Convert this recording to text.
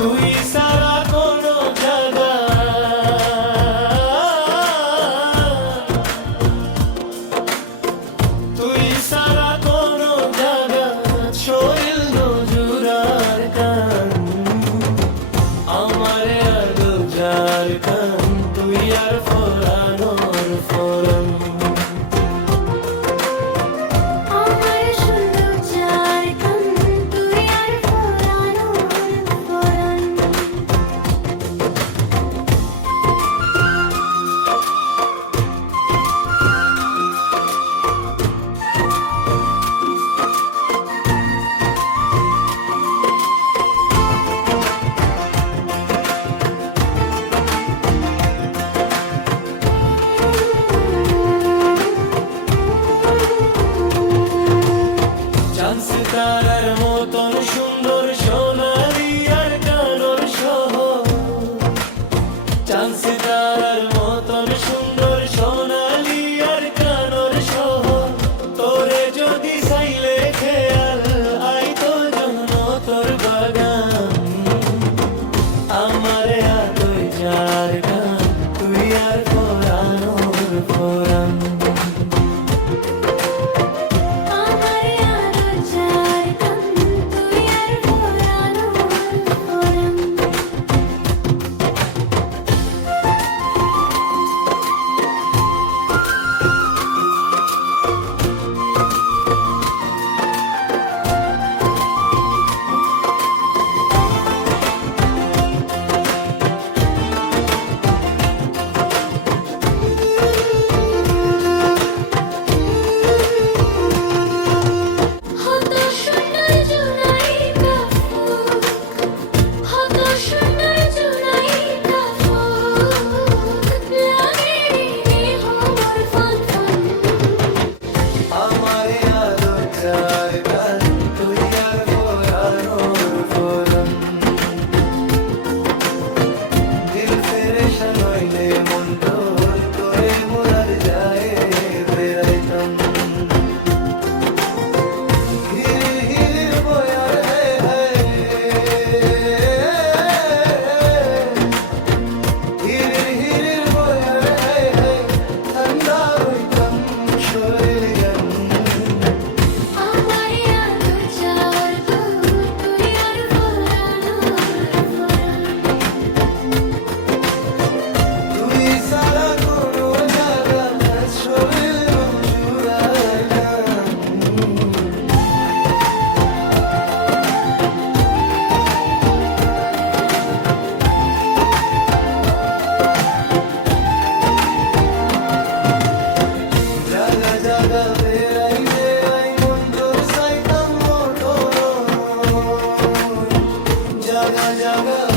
তুই সারা কোনো জায়গা, তুই সারা কোনো জায়গা শরীর নজুরার কান, আমারে আর দুজার কান, তুই আর ফোরানোর ফোরন। তারার মতন সুন্দর সোনালি আর কালোর শহর, চাঁদসে তারার মতন সুন্দর সোনালি আর কালোর শহর, তোরে যদি চাইলে খেয়াল আইতো জন্য তোর বাগান, আমারে আর তুই যার গান, তুই আর ফোরানোর ফোরান। jaga jaga